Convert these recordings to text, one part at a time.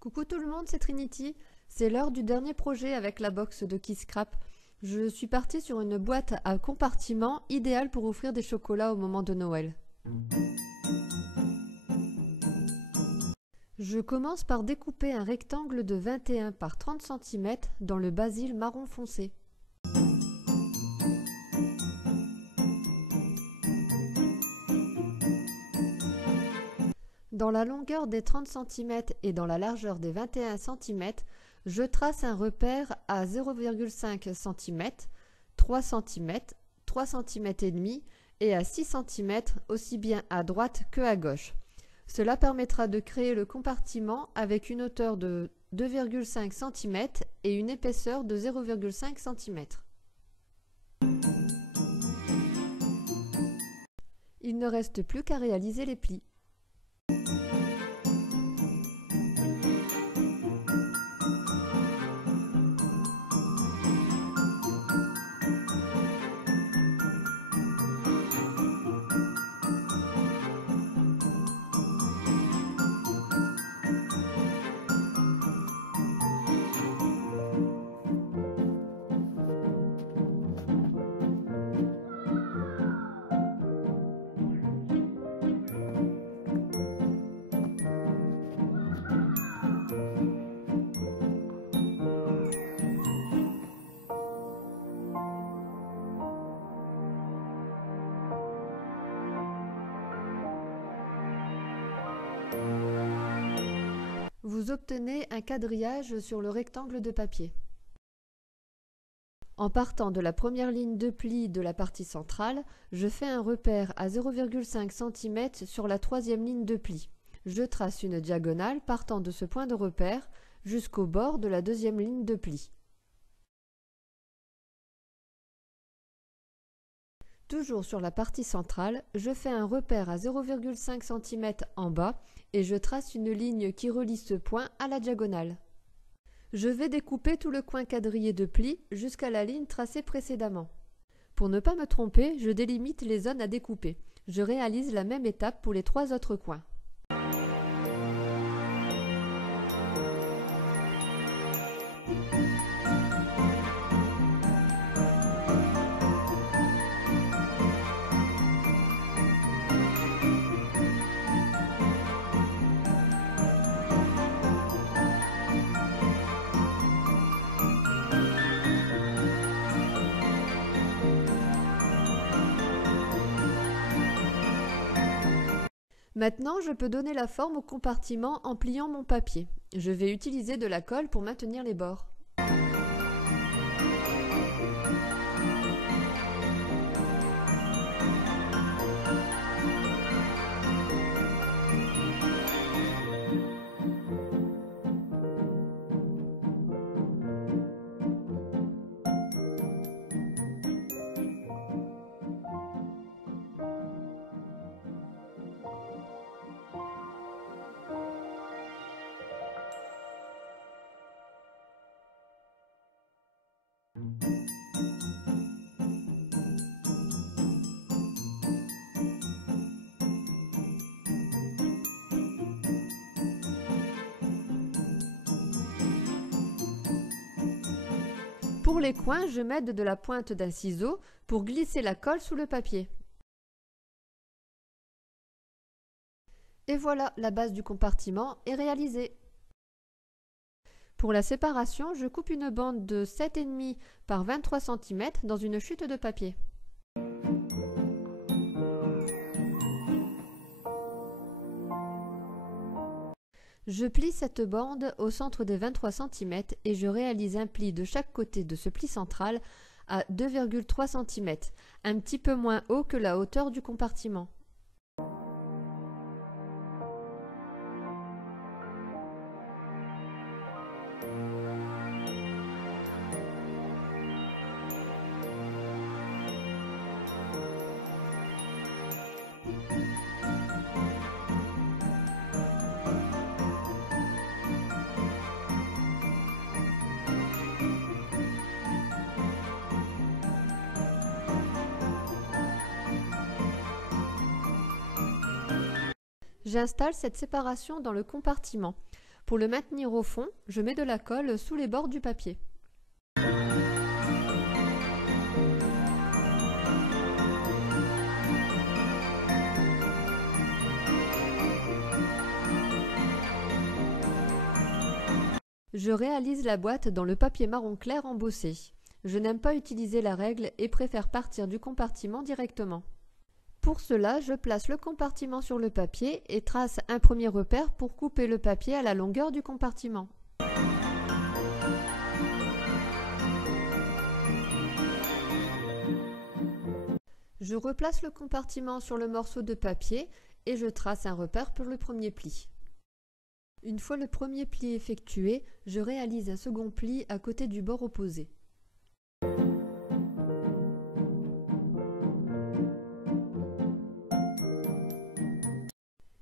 Coucou tout le monde, c'est Trinity. C'est l'heure du dernier projet avec la box de Kisscrap. Je suis partie sur une boîte à compartiments idéale pour offrir des chocolats au moment de Noël. Je commence par découper un rectangle de 21 par 30 cm dans le basil marron foncé. Dans la longueur des 30 cm et dans la largeur des 21 cm, je trace un repère à 0,5 cm, 3 cm, 3 cm et demi et à 6 cm aussi bien à droite que à gauche. Cela permettra de créer le compartiment avec une hauteur de 2,5 cm et une épaisseur de 0,5 cm. Il ne reste plus qu'à réaliser les plis. Vous obtenez un quadrillage sur le rectangle de papier. En partant de la première ligne de pli de la partie centrale, je fais un repère à 0,5 cm sur la troisième ligne de pli. Je trace une diagonale partant de ce point de repère jusqu'au bord de la deuxième ligne de pli. Toujours sur la partie centrale, je fais un repère à 0,5 cm en bas et je trace une ligne qui relie ce point à la diagonale. Je vais découper tout le coin quadrillé de pli jusqu'à la ligne tracée précédemment. Pour ne pas me tromper, je délimite les zones à découper. Je réalise la même étape pour les trois autres coins. Maintenant, je peux donner la forme au compartiment en pliant mon papier. Je vais utiliser de la colle pour maintenir les bords. Pour les coins, je m'aide de la pointe d'un ciseau pour glisser la colle sous le papier. Et voilà, la base du compartiment est réalisée. Pour la séparation, je coupe une bande de 7,5 par 23 cm dans une chute de papier. Je plie cette bande au centre des 23 cm et je réalise un pli de chaque côté de ce pli central à 2,3 cm, un petit peu moins haut que la hauteur du compartiment. J'installe cette séparation dans le compartiment. Pour le maintenir au fond, je mets de la colle sous les bords du papier. Je réalise la boîte dans le papier marron clair embossé. Je n'aime pas utiliser la règle et préfère partir du compartiment directement. Pour cela, je place le compartiment sur le papier et trace un premier repère pour couper le papier à la longueur du compartiment. Je replace le compartiment sur le morceau de papier et je trace un repère pour le premier pli. Une fois le premier pli effectué, je réalise un second pli à côté du bord opposé.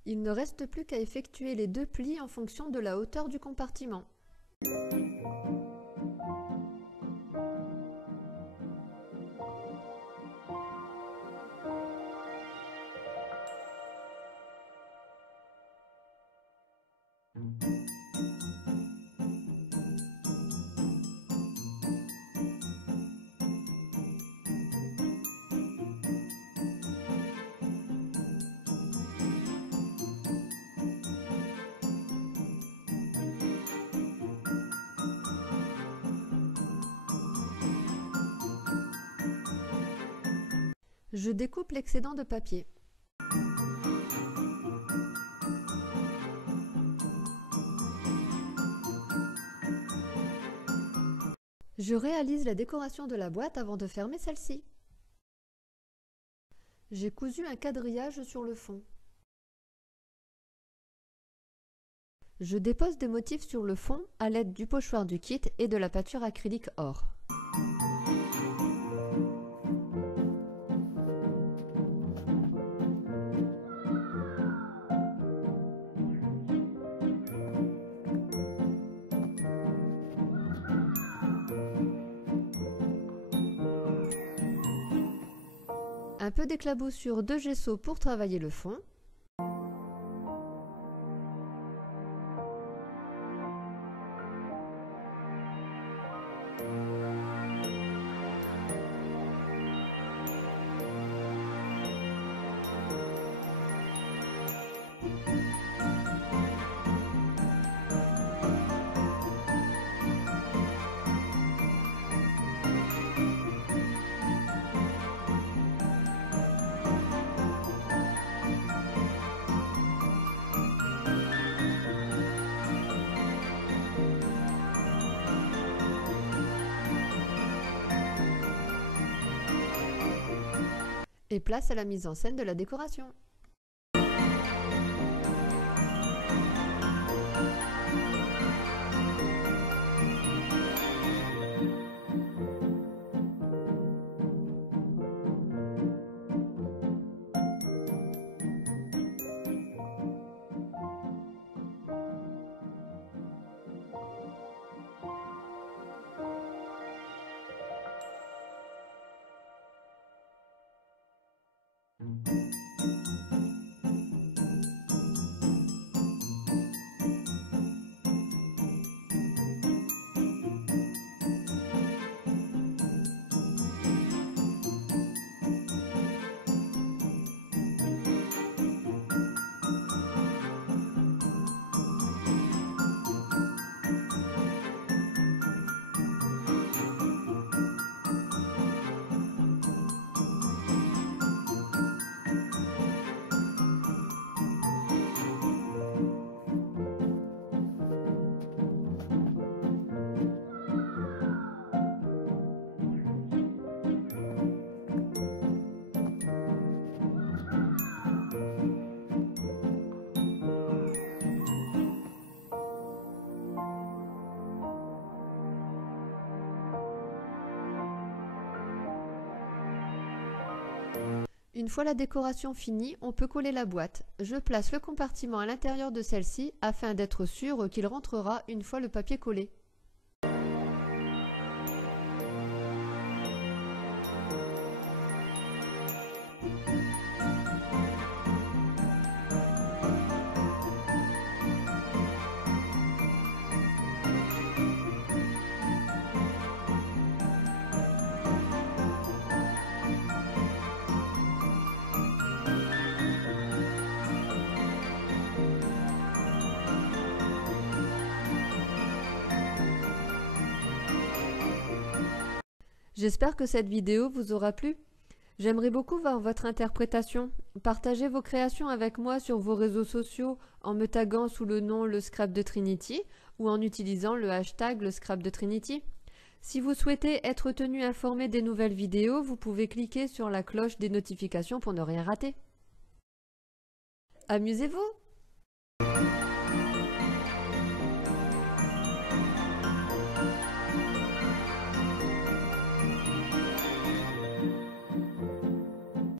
Il ne reste plus qu'à effectuer les deux plis en fonction de la hauteur du compartiment. Je découpe l'excédent de papier. Je réalise la décoration de la boîte avant de fermer celle-ci. J'ai cousu un quadrillage sur le fond. Je dépose des motifs sur le fond à l'aide du pochoir du kit et de la peinture acrylique or. Un peu d'éclaboussure de gesso pour travailler le fond. Et place à la mise en scène de la décoration. Une fois la décoration finie, on peut coller la boîte. Je place le compartiment à l'intérieur de celle-ci afin d'être sûr qu'il rentrera une fois le papier collé. J'espère que cette vidéo vous aura plu. J'aimerais beaucoup voir votre interprétation. Partagez vos créations avec moi sur vos réseaux sociaux en me taguant sous le nom Le Scrap de Trinity ou en utilisant le hashtag Le Scrap de Trinity. Si vous souhaitez être tenu informé des nouvelles vidéos, vous pouvez cliquer sur la cloche des notifications pour ne rien rater. Amusez-vous!